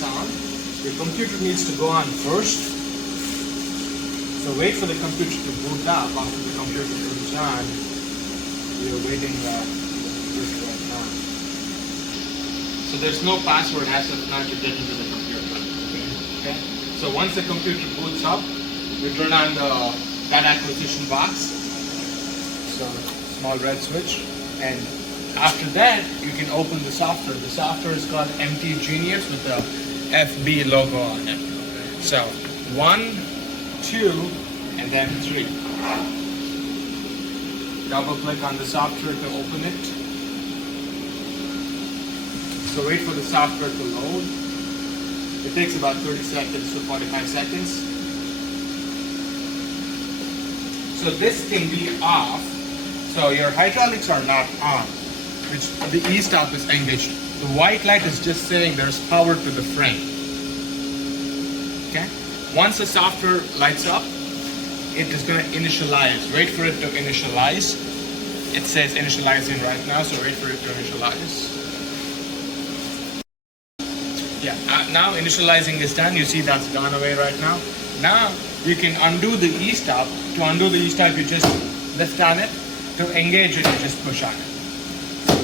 this on, your computer needs to go on first. So wait for the computer to boot up. After the computer turns on, you're waiting this right now. So there's no password as of now to get into the computer. Okay? So once the computer boots up, you turn on the data acquisition box. So small red switch, and after that you can open the software. The software is called MT Genius with the FB logo on it. So 1, 2, and then 3. Double click on the software to open it. So wait for the software to load. It takes about 30 seconds to 45 seconds. So this can be off. So your hydraulics are not on, which the e-stop is engaged. The white light is just saying there's power to the frame. Okay? Once the software lights up, it is going to initialize. Wait for it to initialize. It says initializing right now, so wait for it to initialize. Yeah, now initializing is done. You see that's gone away right now. Now you can undo the e-stop. To undo the e-stop, you just lift on it. To engage it, you just push on it.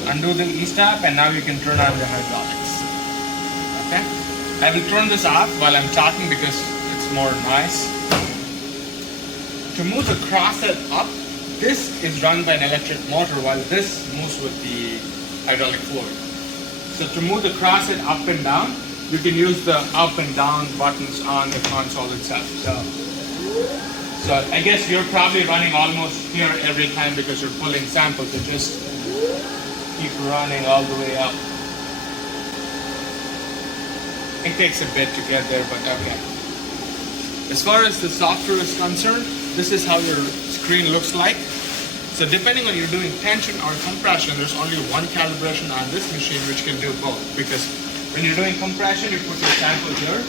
Undo the e-stop, and now you can turn on the hydraulics. Okay? I will turn this off while I'm talking because it's more nice. To move the crosshead up, this is run by an electric motor while this moves with the hydraulic fluid. So to move the crosshead up and down, you can use the up and down buttons on the console itself. So I guess you're probably running almost here every time because you're pulling samples. So just keep running all the way up. It takes a bit to get there, but okay. As far as the software is concerned, this is how your screen looks like. So depending on you're doing tension or compression, there's only one calibration on this machine which can do both. Because when you're doing compression, you put your sample here,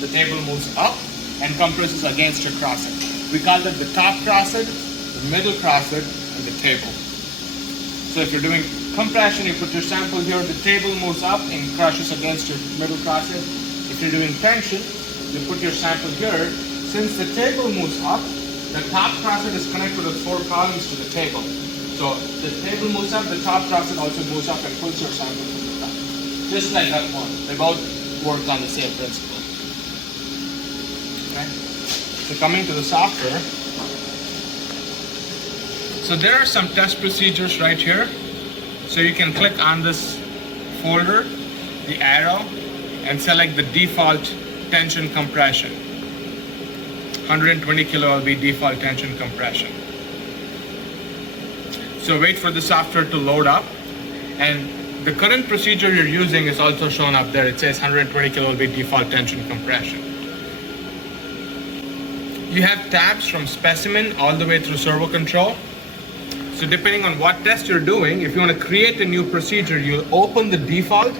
the table moves up and compresses against your crosshead. We call that the top crosshead, the middle crosshead, and the table. So if you're doing compression, you put your sample here, the table moves up and crushes against your middle crosshead. If you're doing tension, you put your sample here. Since the table moves up, the top crosshead is connected with 4 columns to the table. So the table moves up, the top crosshead also moves up and pulls your sample from the top. Just like that one. They both work on the same principle. Okay? So coming to the software. So there are some test procedures right here. So you can click on this folder, the arrow, and select the default tension compression. 120 kilo will be default tension compression. So wait for the software to load up, and the current procedure you're using is also shown up there. It says 120 kilo will be default tension compression. You have tabs from specimen all the way through servo control. So depending on what test you're doing, if you want to create a new procedure, you'll open the default,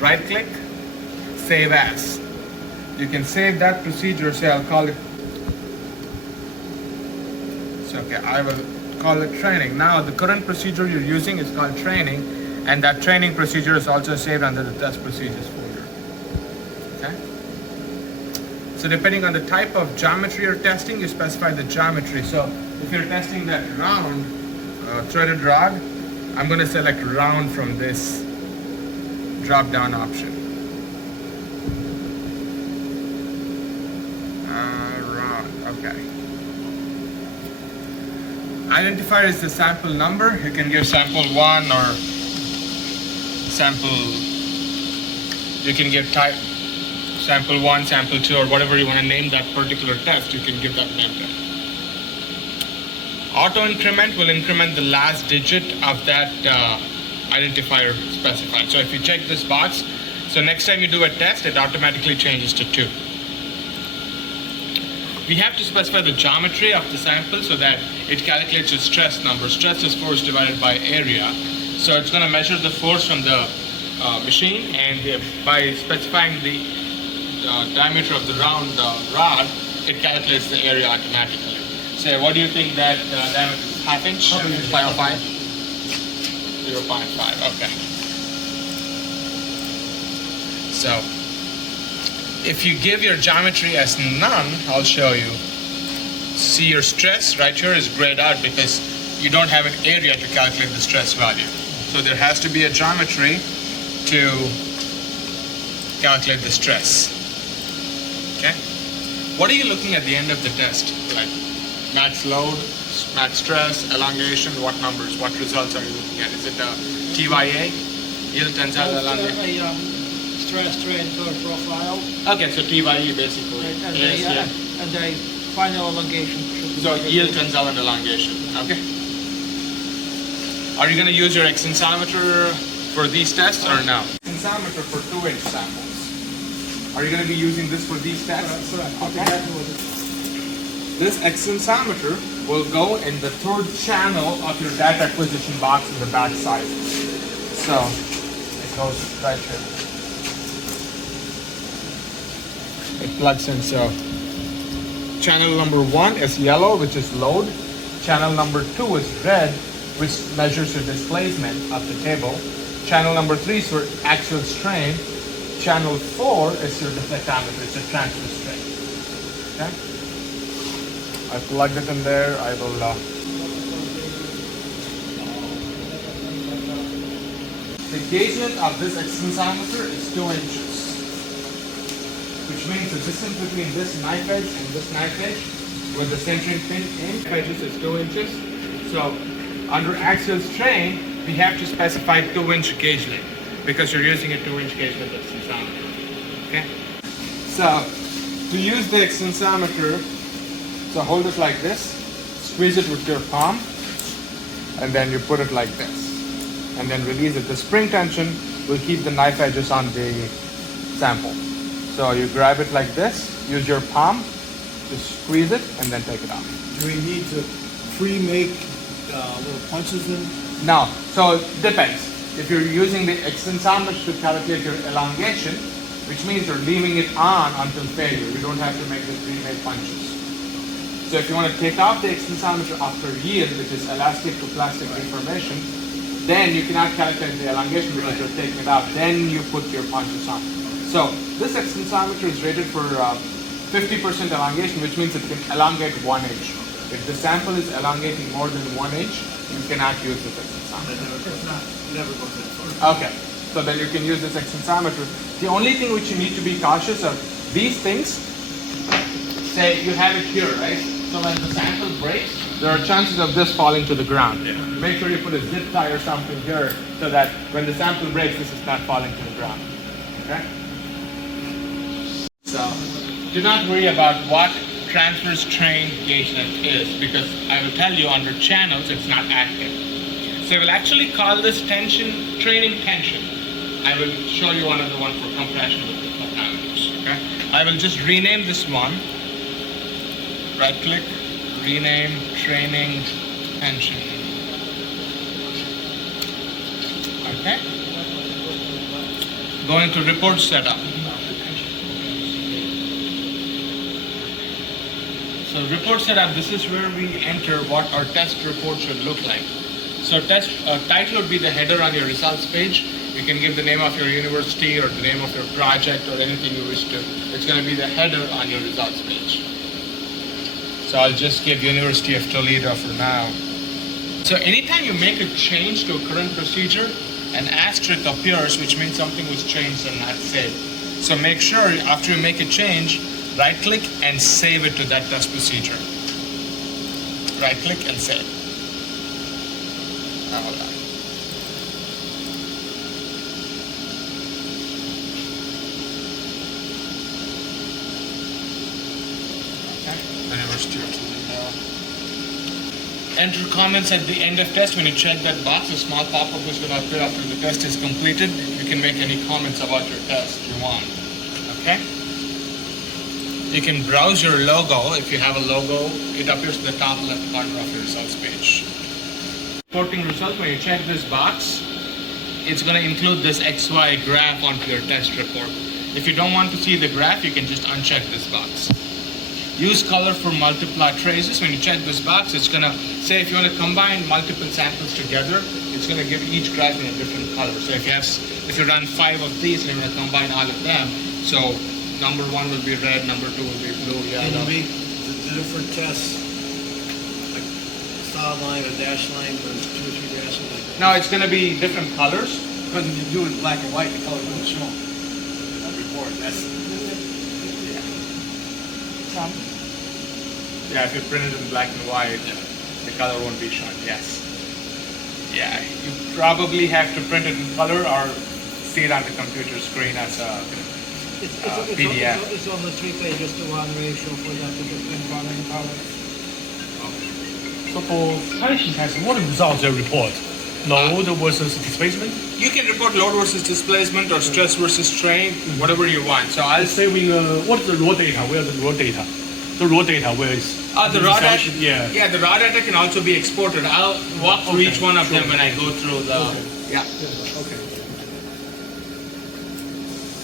right click, save as. You can save that procedure, say I'll call it, so okay, I will call it training. Now the current procedure you're using is called training, and that training procedure is also saved under the test procedures folder. Okay? So depending on the type of geometry you're testing, you specify the geometry. So if you're testing that round threaded rod, I'm going to select round from this drop down option. Round, okay. Identifier is the sample number. You can give sample 1 or sample, you can give type sample 1, sample 2, or whatever you want to name that particular test, you can give that name there. Auto increment will increment the last digit of that identifier specified. So if you check this box, so next time you do a test, it automatically changes to 2. We have to specify the geometry of the sample so that it calculates the stress number. Stress is force divided by area. So it's going to measure the force from the machine, and by specifying the diameter of the round rod, it calculates the area automatically. So what do you think that diameter is? Half inch? 505? 0.5, okay. So If you give your geometry as none, I'll show you. See, your stress right here is grayed out because you don't have an area to calculate the stress value. So there has to be a geometry to calculate the stress. Okay? What are you looking at the end of the test? Like max load, max stress, elongation, what numbers, what results are you looking at? Is it a TYA? Yield tensile elongation? Stress strain curve profile. Okay, so TYE basically. And Yes, and the final elongation should be. So yield tensile and elongation. Okay. Are you going to use your extensometer for these tests or no? Extensometer for 2-inch samples. Are you going to be using this for these tests? Okay. This extensometer will go in the third channel of your data acquisition box in the back side. So it goes right here. It plugs in. So channel number 1 is yellow, which is load. Channel number 2 is red, which measures your displacement of the table. Channel number 3 is for axial strain. Channel 4 is your deflectometer, it's a transfer strain. Okay? I plugged it in there. I will. The engagement of this extensometer is 2 inches. Which means the distance between this knife edge and this knife edge with the centering pin in edges is 2 inches. So under axial strain, we have to specify 2-inch gauge length because you're using a 2-inch gauge with the extensometer. Okay? So to use the extensometer, so hold it like this, squeeze it with your palm, and then you put it like this. And then release it. The spring tension will keep the knife edges on the sample. So you grab it like this, use your palm to squeeze it, and then take it off. Do we need to pre-make little punches in? No, so it depends. If you're using the extensometer to calculate your elongation, which means you're leaving it on until failure. You don't have to make the pre-made punches. So if you want to take off the extensometer after yield, which is elastic to plastic deformation, then you cannot calculate the elongation because you're taking it out. Then you put your punches on. So this extensometer is rated for 50% elongation, which means it can elongate 1 inch. If the sample is elongating more than 1 inch, you cannot use this extensometer. Never goes that far. Okay, so then you can use this extensometer. The only thing which you need to be cautious of, these things, say you have it here, right? So when the sample breaks, there are chances of this falling to the ground. Yeah. Make sure you put a zip tie or something here so that when the sample breaks, this is not falling to the ground. Okay? So do not worry about what transfer strain gauge length is because I will tell you under channels it's not active. So I will actually call this tension, training tension. I will show you another one for compression with the parameters. Okay? I will just rename this one. Right click, rename, training, tension. Okay? Go into report setup. So report setup, this is where we enter what our test report should look like. So test title would be the header on your results page. You can give the name of your university or the name of your project or anything you wish to. It's going to be the header on your results page. So I'll just give University of Toledo for now. So anytime you make a change to a current procedure, an asterisk appears, which means something was changed and not saved. So make sure after you make a change, right click and save it to that test procedure. Right click and save. Now hold on. Okay. University of Toledo. Enter comments at the end of test. When you check that box, a small pop-up is going to appear after the test is completed. You can make any comments about your test you want. Okay? You can browse your logo. If you have a logo, it appears in the top left corner of your results page. Reporting results, when you check this box, it's going to include this XY graph onto your test report. If you don't want to see the graph, you can just uncheck this box. Use color for multiply traces. When you check this box, it's going to say if you want to combine multiple samples together, it's going to give each graph in a different color. So if you run 5 of these and you want to combine all of them, so number 1 will be red, number 2 will be blue, Can you yellow. make the different tests, like solid line or dash line, there's 2 or 3 dashes, like, No, it's going to be different colors. because if you do it black and white, the color wouldn't show. That report, that's, Some. Yeah, if you print it in black and white, the color won't be shown, yes. Yeah, you probably have to print it in color or see it on the computer screen as a PDF. It's on the 3 pages to 1 ratio for that to just print one in color. So for tension testing, what results they report? Load versus displacement? You can report load versus displacement or stress versus strain, whatever you want. So I'll Say what is the raw data? Where is the raw data? The raw data, where is the raw data. Yeah. The raw data can also be exported. I'll walk through each one of them when I go through the. Yeah. Okay.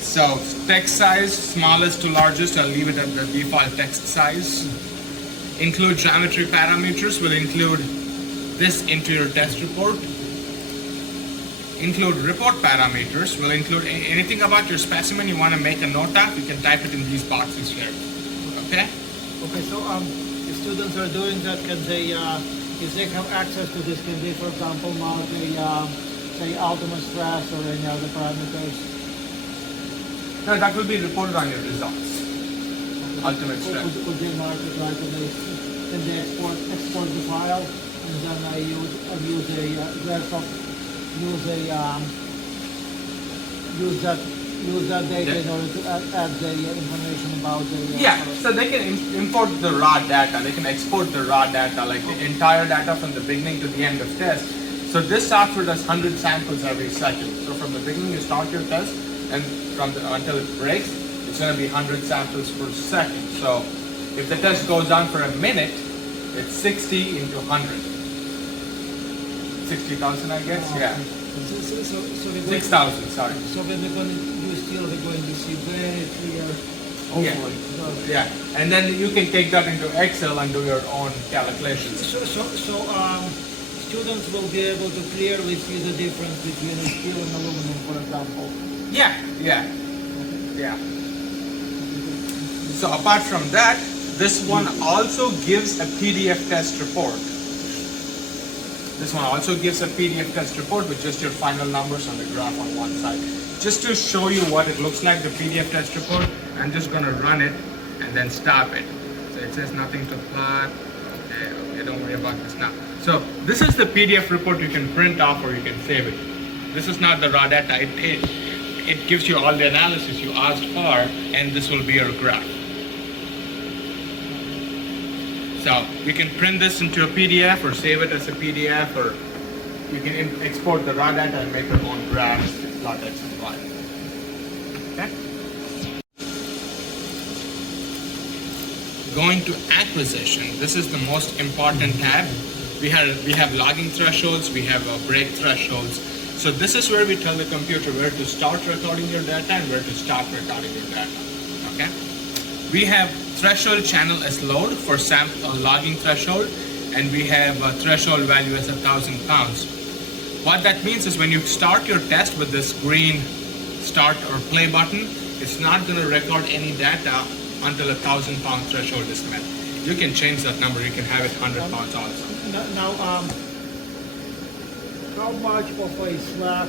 So text size, smallest to largest. I'll leave it at the default text size. Include geometry parameters. Will include this into your test report. Include report parameters. Will include anything about your specimen you want to make a note of. You can type it in these boxes here. Okay. Okay, so if students are doing that, can they, if they have access to this, can they, for example, mount a, say, ultimate stress or any other parameters? No, that will be reported on your results. Ultimate stress. Could they mark it right when they export the file, and then I use that data in order to add the information about the. Yeah, so they can import the raw data. They can export the raw data, like the entire data from the beginning to the end of test. So this software does 100 samples every second. So from the beginning you start your test, and until it breaks, it's going to be 100 samples per second. So if the test goes on for a minute, it's 60 into 100. 60,000, I guess. Yeah. So 6,000. Sorry. So when we're going to do still, we're going to see very clear. Yeah. Yeah, and then you can take that into Excel and do your own calculations. So students will be able to clearly see the difference between steel and aluminum, for example. Yeah. So apart from that, this one also gives a PDF test report. This one also gives a PDF test report with just your final numbers on the graph on one side. Just to show you what it looks like, the PDF test report, I'm just going to run it and then stop it. So it says nothing to plot. Okay, don't worry about this now. So this is the PDF report you can print off or you can save it. This is not the raw data. It gives you all the analysis you asked for, and this will be your graph. So you can print this into a PDF or save it as a PDF, or you can export the raw data and make your own graphs, plot X and Y. Okay? Going to acquisition. This is the most important tab. We have logging thresholds, we have break thresholds. So this is where we tell the computer where to start recording your data and where to stop recording your data. Okay? We have threshold channel as load for logging threshold, and we have a threshold value as 1,000 pounds. What that means is when you start your test with this green start or play button, it's not going to record any data until 1,000 pound threshold is met. You can change that number. You can have it 100 pounds also. Now, how much of a slack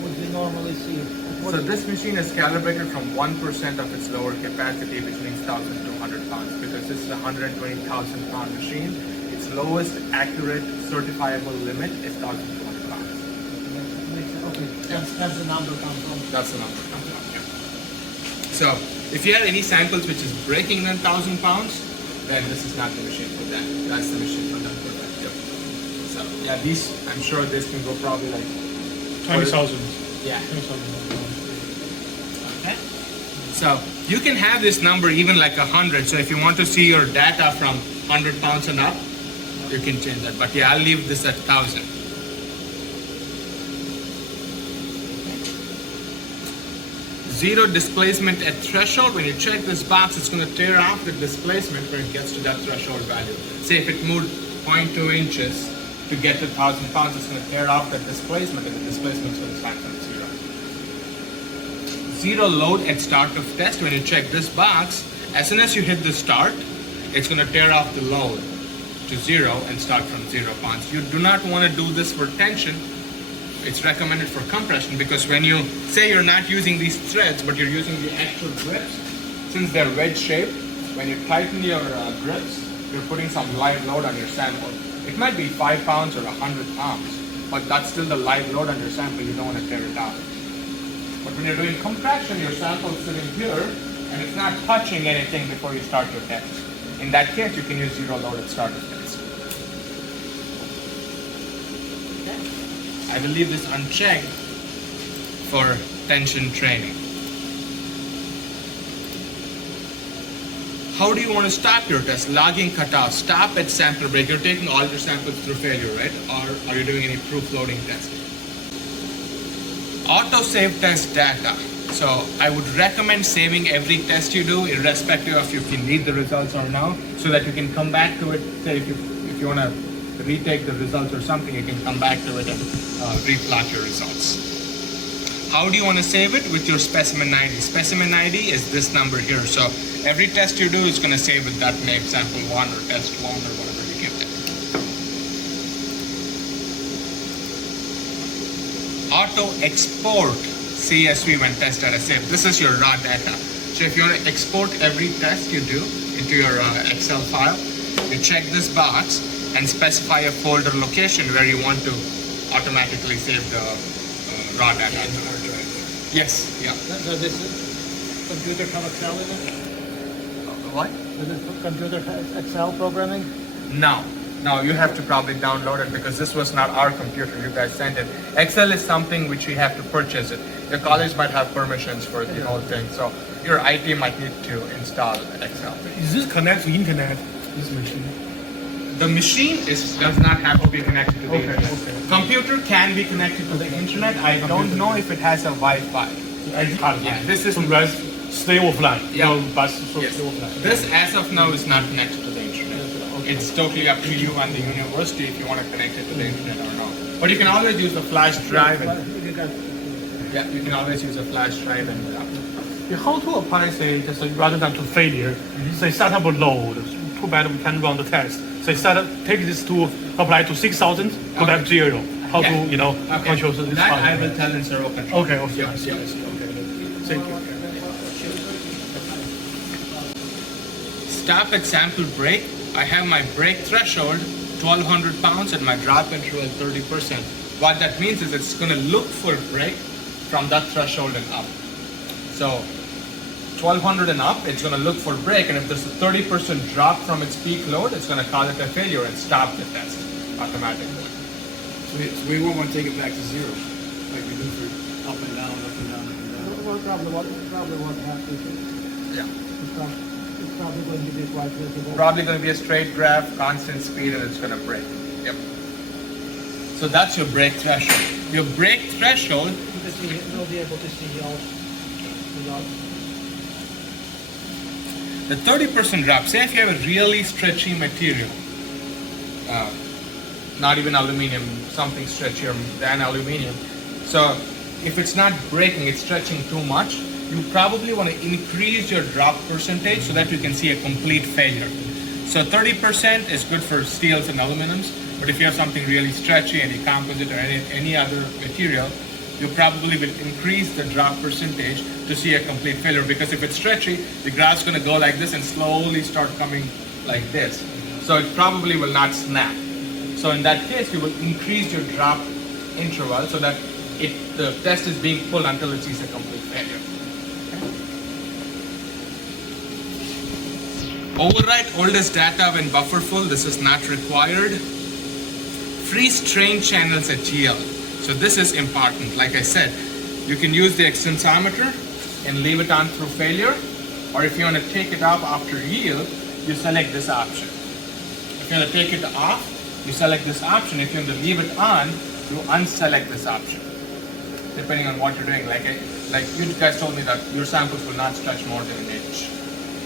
would we normally see? So this machine is calibrated from 1% of its lower capacity, which means 1,200 pounds, because this is a 120,000 pound machine. Its lowest accurate certifiable limit is 1,200 pounds. Okay, that's the number comes from. That's the number comes from, yeah. So if you have any samples which is breaking than 1,000 pounds, then this is not the machine for that. That's the machine for that. Yep. So yeah, these, I'm sure this can go probably like 20,000. Yeah. 20,000. Okay. So you can have this number even like 100. So if you want to see your data from 100 pounds and up, you can change that. But yeah, I'll leave this at 1,000. Zero displacement at threshold. When you check this box, it's going to tear off the displacement when it gets to that threshold value. Say if it moved 0.2 inches to get to 1,000 pounds, it's going to tear off that displacement, and the displacement is going to stand from 0. zero load at start of test. When you check this box, as soon as you hit the start, it's going to tear off the load to 0 and start from 0 pounds. You do not want to do this for tension. It's recommended for compression, because when you say you're not using these threads but you're using the actual grips, since they're wedge shaped, when you tighten your grips, you're putting some live load on your sample. It might be 5 pounds or 100 pounds, but that's still the live load on your sample. You don't want to tear it out. But when you're doing compression, your sample's sitting here and it's not touching anything before you start your test. In that case, you can use zero load at start of test. I will leave this unchecked for tension training. How do you want to stop your test? Logging cutoff. Stop at sample break. You're taking all your samples through failure, right? Or are you doing any proof loading testing? Auto save test data. So I would recommend saving every test you do, irrespective of if you need the results or not, so that you can come back to it. Say if you want to retake the results or something, you can come back to it and replot your results. How do you want to save it? With your specimen ID. Specimen ID is this number here. So every test you do is going to save with that name, sample 1 or test 1 or whatever you give it. Auto export CSV when test data saved. This is your raw data. So if you want to export every test you do into your Excel file, you check this box and specify a folder location where you want to automatically save the raw data. Yes, yeah. Does this computer have Excel in it? What? Does this computer have Excel programming? No. No, you have to probably download it, because this was not our computer. You guys sent it. Excel is something which you have to purchase it. Your college might have permissions for the whole thing, so your IT might need to install Excel. Is this connect to internet? This machine. The machine does not have to be connected to the internet. Okay. Computer can be connected to the internet. I don't know if it has a Wi-Fi. Yeah, this is so guys stay offline. Yeah. No, but so Yes. stay offline. This, as of now, is not connected to the internet. It's totally up to you and the university if you want to connect it to the internet or not. But you can always use a flash drive. Yeah, you can always use a flash drive and. How to apply, say, just rather than to failure, say set up a load. Too bad we can't run the test. Say take this to apply to 6,000, go back to 0. How to control this? That I will tell in zero control. Okay. Yes. Okay. Thank you. Stop at sample break. I have my break threshold 1200 pounds and my drop interval 30%. What that means is it's going to look for break from that threshold and up. So 1200 and up, it's going to look for break, and if there's a 30% drop from its peak load, it's going to call it a failure and stop the test automatically. So we won't want to take it back to 0, like we do for up and down, up and down, up and down. Well, probably won't have to. Yeah. It's probably going to be quite visible. Probably going to be a straight graph, constant speed, and it's going to break. Yep. So that's your break threshold. Your break threshold. You'll be able to see all. The 30% drop. Say if you have a really stretchy material, not even aluminum, something stretchier than aluminum. So if it's not breaking, it's stretching too much, you probably want to increase your drop percentage so that you can see a complete failure. So 30% is good for steels and aluminums, but if you have something really stretchy, any composite or any other material, you probably will increase the drop percentage to see a complete failure, because if it's stretchy, the graph's going to go like this and slowly start coming like this. So it probably will not snap. So in that case, you will increase your drop interval so that the test is being pulled until it sees a complete failure. Overwrite oldest data when buffer full. This is not required. Freeze train channels at yield. So this is important. Like I said, you can use the extensometer and leave it on through failure, or if you want to take it off after yield, you select this option. If you want to take it off, you select this option. If you want to leave it on, you unselect this option, depending on what you're doing. Like you guys told me that your samples will not stretch more than an inch.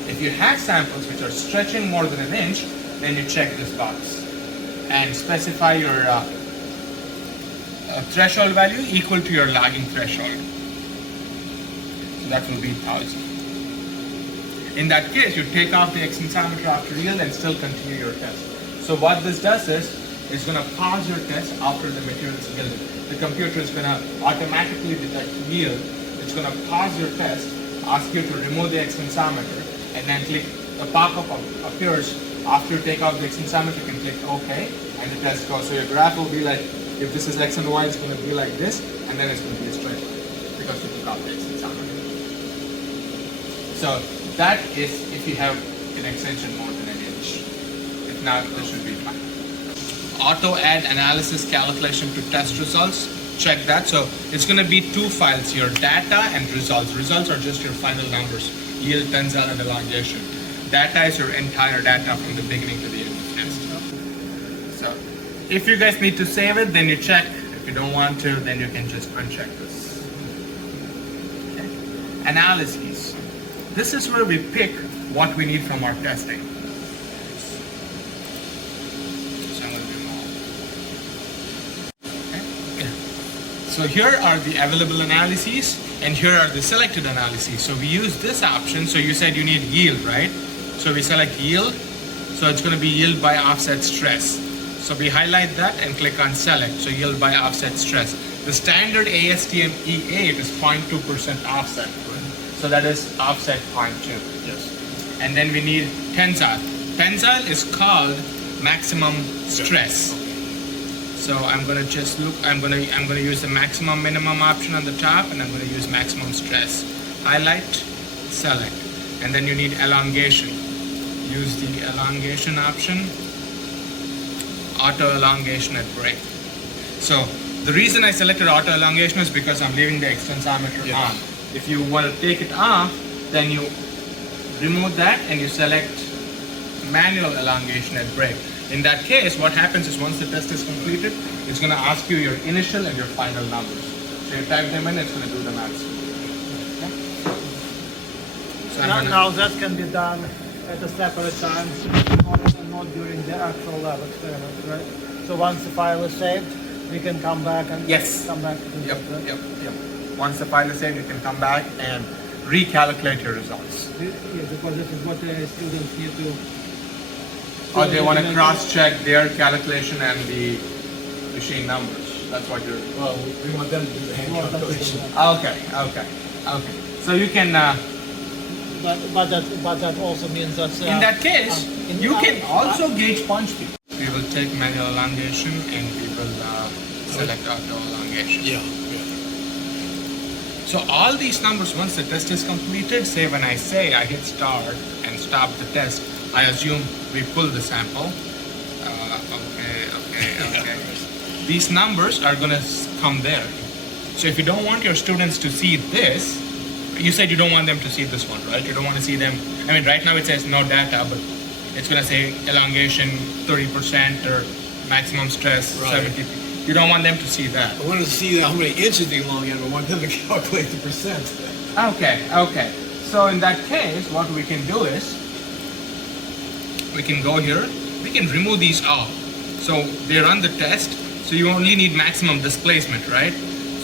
If you have samples which are stretching more than an inch, then you check this box and specify your threshold value equal to your logging threshold. So that will be 1000. In that case, you take off the extensometer after yield and still continue your test. So what this does is, it's going to pause your test after the material is yielded. The computer is going to automatically detect yield. It's going to pause your test, ask you to remove the extensometer, and then click, the pop-up appears after you take off the extensometer. You can click OK, and the test goes. So your graph will be like, if this is X and Y, it's going to be like this, and then it's going to be a straight line because you took off the extensometer. So that is if you have an extension more than an inch. If not, this should be fine. Auto add analysis calculation to test results. Check that. So it's going to be two files here, data and results. Results are just your final numbers, yield, tensile, and elongation. Data is your entire data from the beginning to the end of the test. So if you guys need to save it, then you check. If you don't want to, then you can just uncheck this. Okay. Analyses. This is where we pick what we need from our testing. So I'm going to remove. Okay. So here are the available analyses, and here are the selected analyses. So we use this option. So you said you need yield, right? So we select yield. So it's going to be yield by offset stress. So we highlight that and click on select. So yield by offset stress. The standard ASTM E8 is 0.2% offset. So that is offset 0.2. Yes. And then we need tensile. Tensile is called maximum stress. So I'm gonna just look. I'm gonna use the maximum minimum option on the top, and I'm gonna use maximum stress. Highlight, select, and then you need elongation. Use the elongation option. Auto elongation at break. So the reason I selected auto elongation is because I'm leaving the extensometer on. If you want to take it off, then you remove that and you select manual elongation at break. In that case, what happens is once the test is completed, it's going to ask you your initial and your final numbers. So you type them in, it's going to do the maths. Okay? So now that can be done at a separate time, not during the actual lab experiment, right? So once the file is saved, we can come back and come back to do that, right? Yep. Once the file is saved, you can come back and recalculate your results. Yeah, because this is what the students need to. Or they want to cross-check their calculation and the machine numbers. That's what you're. Well, we want them to do the hand calculation. Okay. So you can. But that also means that. In that case, you can also gauge punch speed. We will take manual elongation and we will select auto elongation. Yeah. So all these numbers, once the test is completed, say when I say I hit start and stop the test, I assume we pull the sample. Okay. These numbers are going to come there. So if you don't want your students to see this, you said you don't want them to see this one, right? You don't want to see them. I mean, right now it says no data, but it's going to say elongation 30% or maximum stress 70%. You don't want them to see that. I wanted to see how many inches they elongate. I want them to calculate the percent. Okay. So in that case, what we can do is, we can go here, we can remove these all. So they run the test, so you only need maximum displacement, right?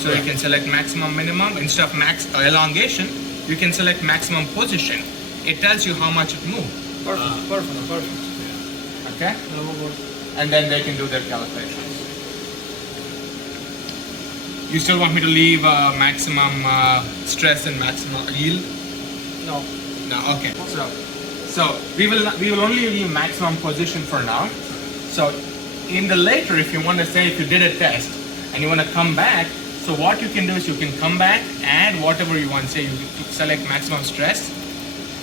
So you can select maximum minimum. Instead of max elongation, you can select maximum position. It tells you how much it moved. Perfect. Okay? And then they can do their calculations. You still want me to leave maximum stress and maximum yield? No. Okay. So we will only leave maximum position for now. So in the later, if you want to say if you did a test and you want to come back, so what you can do is you can come back, add whatever you want. Say you select maximum stress,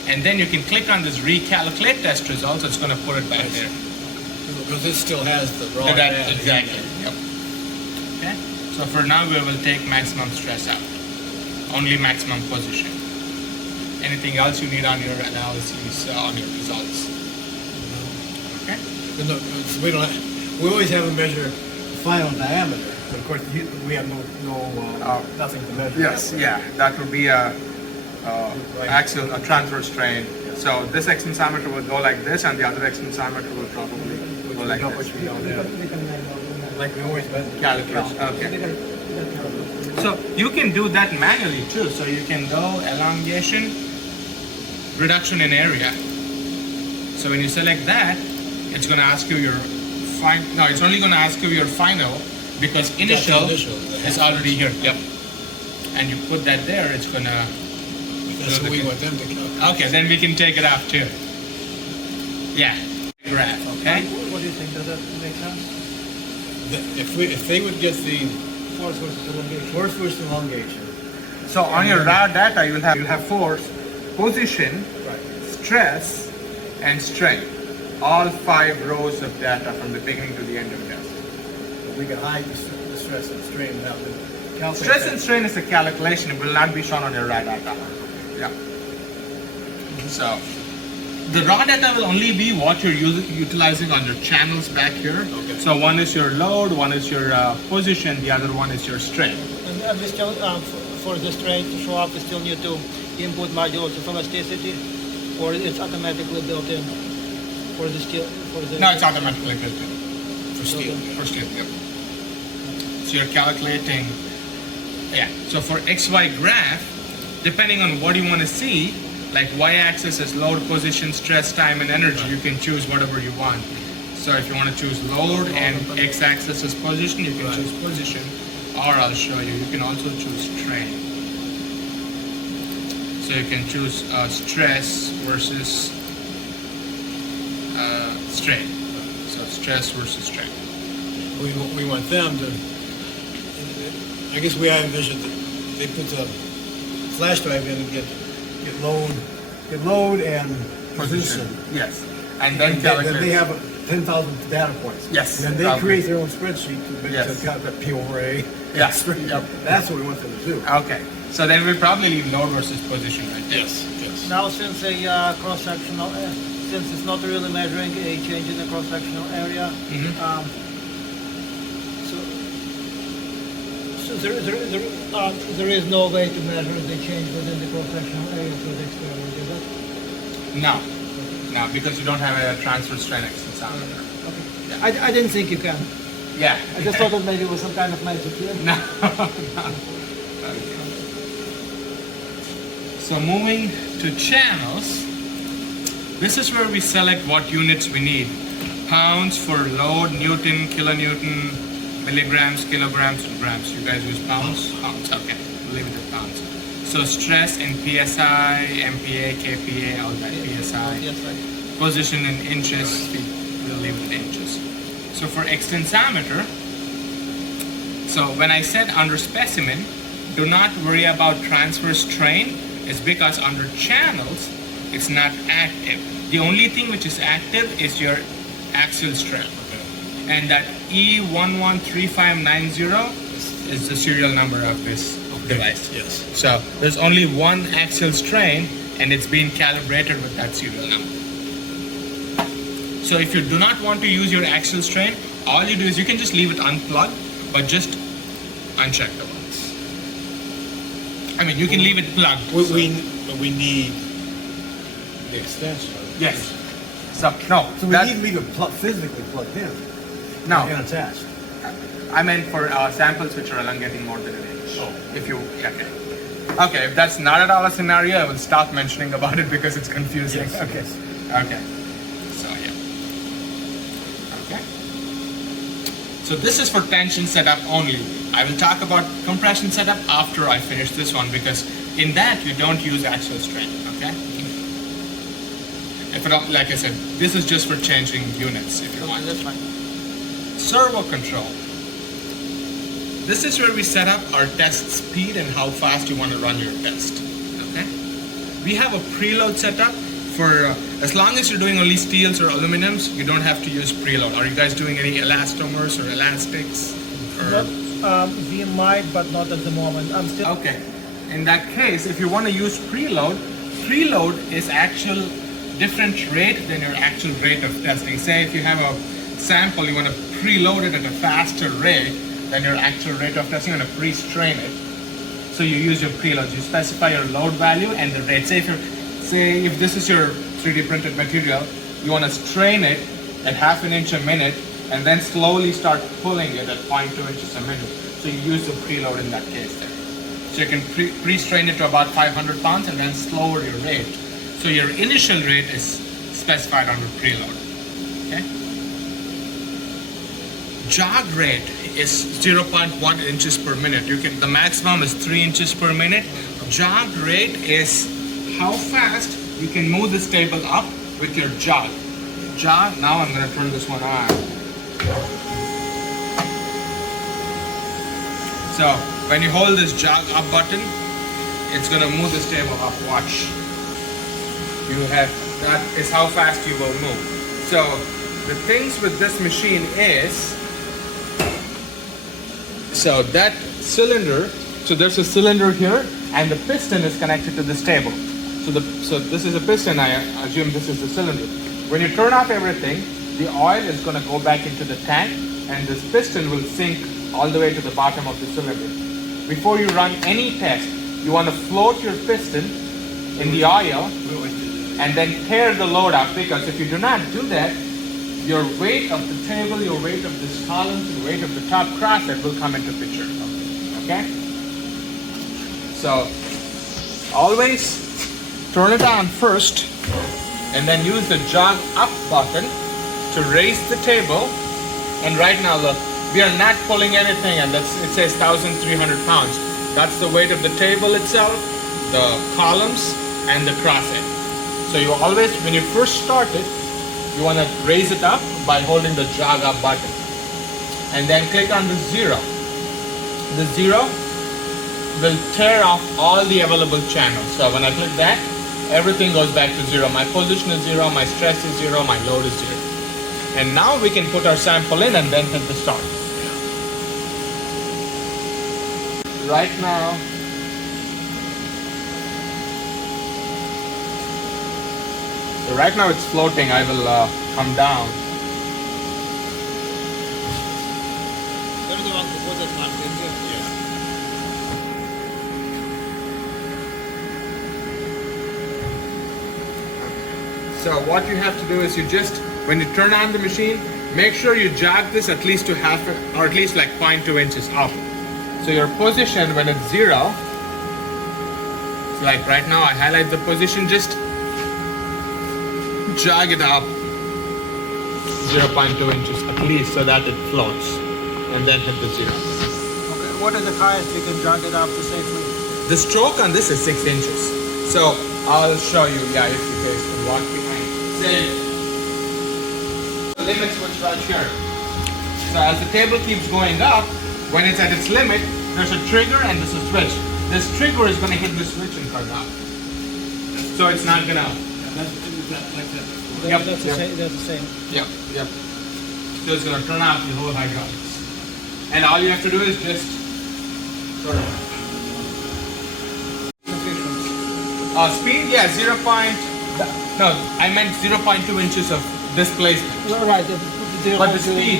and then you can click on this recalculate test results. It's going to put it back there. Because it still has the raw data. Exactly. Yep. Okay. So for now, we will take maximum stress out. Only maximum position. Anything else you need on your analyses, on your results? Okay. No, we don't. We always have a measure final diameter, but of course we have nothing to measure. Yes. Yeah. That will be a axial, a transverse strain. So this extensometer will go like this, and the other extensometer will probably go like this. Like we always been. Calculate. Okay. So you can do that manually too. So you can go elongation, reduction in area. So when you select that, it's going to ask you your no, it's only going to ask you your final because initial is already here. Yep. And you put that there, it's going to. That's what we want them to count. Okay, then we can take it off too. Yeah. Graph. Okay. What do you think? Does that make sense? If they would get the Force versus elongation. force versus elongation, So on your raw data, you'll have force, position, right? stress, and strain. All 5 rows of data from the beginning to the end of test. We can hide the stress and strain and have them calculate Stress that. and strain is a calculation. It will not be shown on your raw data. Yeah. So the raw data will only be what you're utilizing on your channels back here. Okay. So one is your load, one is your position, the other one is your strain. And we still, for the strain to show up, we still need to input modules of elasticity, or it's automatically built in for the steel. For the No, it's automatically built in. For steel. For steel, yep. So you're calculating, yeah. So for XY graph, depending on what you want to see, like y-axis is load, position, stress, time, and energy, you can choose whatever you want. So if you want to choose load and x-axis is position, you can choose position, or I'll show you, you can also choose strain. So you can choose stress versus strain. So stress versus strain. We want them to. I guess we envisioned that they put the flash drive in and get load and position. Yes. And then Then calculate. they have 10,000 data points. Yes. And then they create their own spreadsheet Yes. to calculate P over A. Yeah. Yep. That's what we want them to do. Okay. So then we'll probably leave load versus position right there. Yes. Now, since a cross-sectional, since it's not really measuring a change in the cross-sectional area, so there is no way to measure the change within the cross-sectional area through the experiment, is it? No, because you don't have a transfer strain extensometer. Okay. I didn't think you can. Yeah. I just thought that maybe it was some kind of magic here. No. Okay. So moving to channels, this is where we select what units we need. Pounds for load, Newton, kilonewton, milligrams, kilograms, and grams. You guys use pounds? Pounds, okay. We'll leave it at pounds. So stress in PSI, MPa, KPa, all that PSI. Yes, right. Position in inches, we'll leave it in inches. So for extensometer, so when I said under specimen, do not worry about transfer strain, is because under channels, it's not active. The only thing which is active is your axial strain. And that E113590 is the serial number of this device. Yes. So there's only one axial strain and it's being calibrated with that serial number. So if you do not want to use your axial strain, all you do is you can just leave it unplugged, but just uncheck the ones. I mean, you can leave it plugged. But we need the extension. Yes. So no. So we need to leave it physically plugged in. No. And attached. I meant for samples which are elongating more than an inch. Oh. If you okay, if that's not at all a scenario, I will stop mentioning about it because it's confusing. Yes, Okay. yes. Okay. So yeah. Okay. So this is for tension setup only. I will talk about compression setup after I finish this one because in that you don't use axial strain. Okay. If it, like I said, this is just for changing units if you want. That's fine. Servo control. This is where we set up our test speed and how fast you want to run your test. Okay. We have a preload setup for as long as you're doing only steels or aluminums, you don't have to use preload. Are you guys doing any elastomers or elastics? Or... We might, but not at the moment. I'm still. Okay. In that case, if you want to use preload, preload is actual different rate than your actual rate of testing. Say if you have a sample, you want to preload it at a faster rate than your actual rate of testing, you want to pre-strain it. So you use your preloads. You specify your load value and the rate. Say if this is your 3D printed material, you want to strain it at 1/2 inch a minute and then slowly start pulling it at 0.2 inches a minute. So you use the preload in that case there. So you can pre-strain it to about 500 pounds and then slower your rate. So your initial rate is specified on the preload. Okay? Jog rate is 0.1 inches per minute. The maximum is 3 inches per minute. Jog rate is how fast you can move this table up with your jog. Now I'm going to turn this one on. So when you hold this jog up button, it's going to move this table up. Watch. That is how fast you will move. So the things with this machine is, so that cylinder, so there's a cylinder here and the piston is connected to this table. So this is a piston, I assume this is the cylinder. When you turn off everything, the oil is going to go back into the tank and this piston will sink all the way to the bottom of the cylinder. Before you run any test, you want to float your piston in the oil and then tear the load out, because if you do not do that, your weight of the table, your weight of this column, the weight of the top crosshead will come into picture. Okay? So always turn it on first and then use the jog up button to raise the table. And right now look, we are not pulling anything, and it says 1,300 pounds. That's the weight of the table itself, the columns, and the crosshead. So you always, when you first start it, you want to raise it up by holding the jog up button. And then click on the 0. The 0 will tear off all the available channels. So when I click that, everything goes back to 0. My position is 0, my stress is 0, my load is 0. And now we can put our sample in and then hit the start. Right now, so right now it's floating. I will come down. So what you have to do is you just, when you turn on the machine, make sure you jog this at least to half, or at least like 0.2 inches up. So your position when it's 0, so like right now I highlight the position, just jog it up 0.2 inches at least so that it floats, and then hit the 0. Okay, what is the highest we can jog it up to safely? The stroke on this is 6 inches. So I'll show you, if you guys can walk behind. Say, the limit switch right here. So as the table keeps going up, when it's at its limit, there's a trigger and there's a switch. This trigger is going to hit the switch and turn off. So it's not going to... That's the same. Yep. So it's going to turn off the whole hydraulics. And all you have to do is just sort of... Speed, 0. No, I meant 0.2 inches of displacement. Right. But the speed,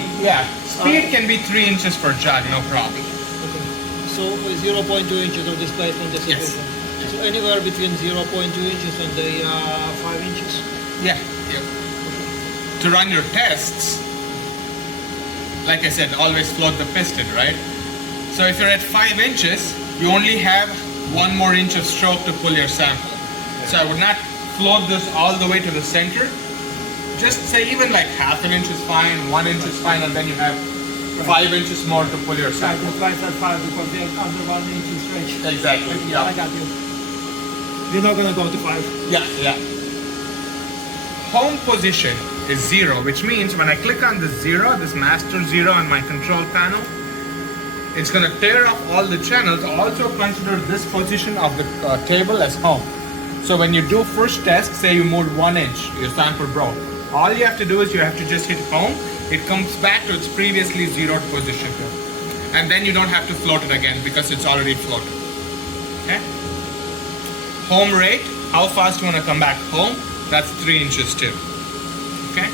speed can be 3 inches per jog, no problem. Okay. So 0.2 inches of displacement is sufficient. So anywhere between 0.2 inches and the 5 inches? Yeah. To run your tests, like I said, always float the piston, right? So if you're at 5 inches, you only have 1 more inch of stroke to pull your sample. So I would not float this all the way to the center. Just say even like half an inch is fine, 1 inch is fine, and then you have 5 inches more to pull your sample. Right, that's 5 because they're under 1 inch in stretch. Exactly. Yeah, I got you. We're not gonna go to 5. Yeah. Home position is 0, which means when I click on the 0, this master 0 on my control panel, it's going to tear off all the channels. Also consider this position of the table as home. So when you do first test, say you moved 1 inch, your sample broke. All you have to do is you have to just hit home. It comes back to its previously zeroed position. And then you don't have to float it again because it's already floated. Okay? Home rate, how fast you want to come back home, that's 3 inches too. Okay?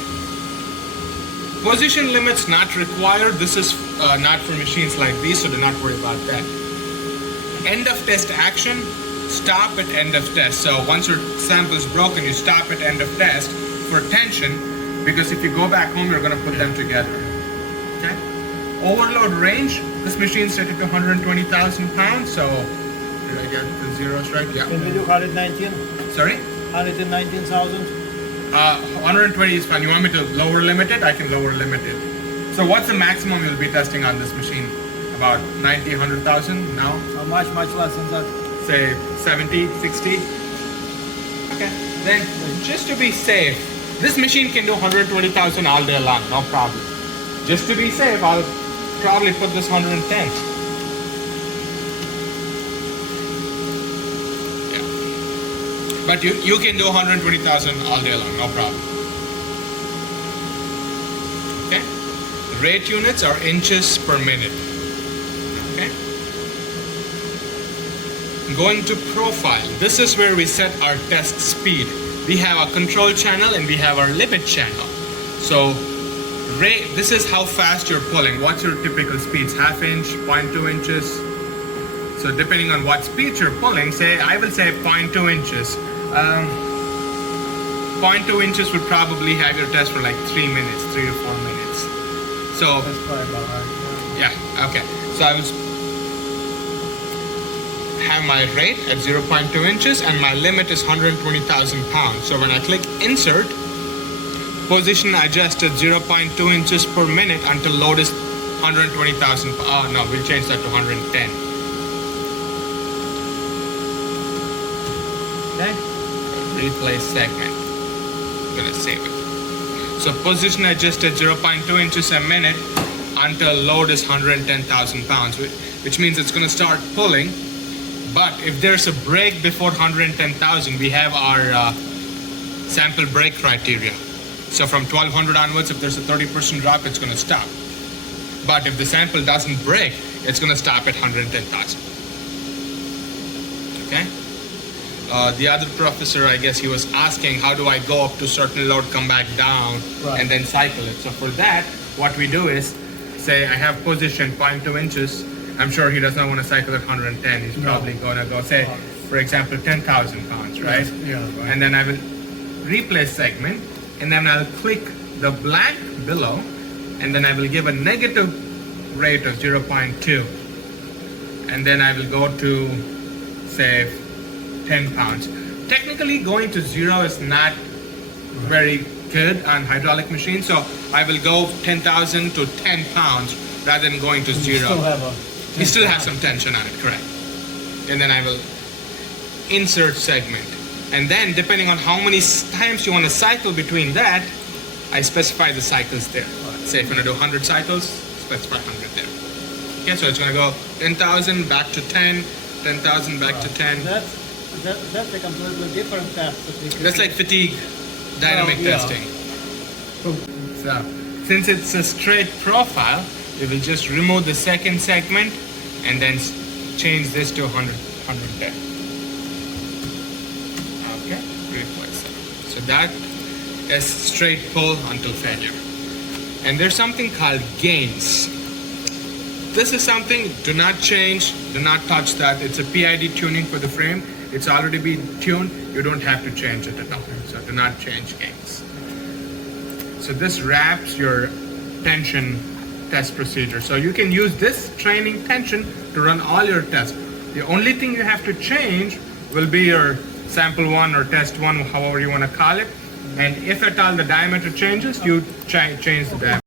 Position limits not required. This is not for machines like these, so do not worry about that. End of test action, stop at end of test. So once your sample is broken, you stop at end of test for tension, because if you go back home, you're going to put them together. Okay? Overload range, This machine set it to 120,000 pounds, so did I get the zeros right? Yeah. Can we do 119? Sorry? 119,000? 120 is fine. You want me to lower limit it? I can lower limit it. So what's the maximum you'll be testing on this machine? About 90, 100,000 now? Much less than that. Say 70, 60? Okay. Then, just to be safe, this machine can do 120,000 all day long, no problem. Just to be safe, I'll probably put this 110. Yeah. But you can do 120,000 all day long, no problem. Okay. The rate units are inches per minute. Okay. Going to profile. This is where we set our test speed. We have a control channel and we have our limit channel. So this is how fast you're pulling. What's your typical speeds? Half inch, 0.2 inches. So depending on what speed you're pulling, I will say 0.2 inches. 0.2 inches would probably have your test for like 3 minutes, 3 to 4 minutes. So That's probably about right. yeah, okay. So I will have my rate at 0.2 inches and my limit is 120,000 pounds. So when I click insert, position adjusted 0.2 inches per minute until load is 120,000. Oh no, we'll change that to 110. Okay. Replay segment. I'm gonna save it. So position adjusted 0.2 inches a minute until load is 110,000 pounds, which means it's gonna start pulling. But if there's a break before 110,000, we have our sample break criteria. So from 1200 onwards, if there's a 30% drop, it's going to stop. But if the sample doesn't break, it's going to stop at 110,000. Okay? The other professor, I guess he was asking, how do I go up to certain load, come back down, Right. and then cycle it? So for that, what we do is, say I have position 0.2 inches. I'm sure he does not want to cycle at 110. He's probably going to go, say, for example, 10,000 pounds, right? Yeah, right. And then I will replace segment, and then I'll click the blank below, and then I will give a negative rate of 0.2. And then I will go to, say, 10 pounds. Technically, going to 0 is not very good on hydraulic machines, so I will go 10,000 to 10 pounds rather than going to 0. You still have some tension on it, correct. And then I will insert segment. And then depending on how many times you want to cycle between that, I specify the cycles there. Say if you want to do 100 cycles, specify 100 there. Okay, so it's going to go 10,000 back to 10, 10,000 back to 10. That's a completely different test. That's like fatigue dynamic Well, yeah. testing. So since it's a straight profile, we will just remove the second segment and then change this to 110. Okay, replace that. So that is straight pull until failure. And there's something called gains. This is something, do not change, do not touch that. It's a PID tuning for the frame. It's already been tuned. You don't have to change it at all. So do not change gains. So this wraps your tension test procedure. So you can use this training tension to run all your tests. The only thing you have to change will be your sample 1 or test 1, however you want to call it. And if at all the diameter changes, you change the diameter.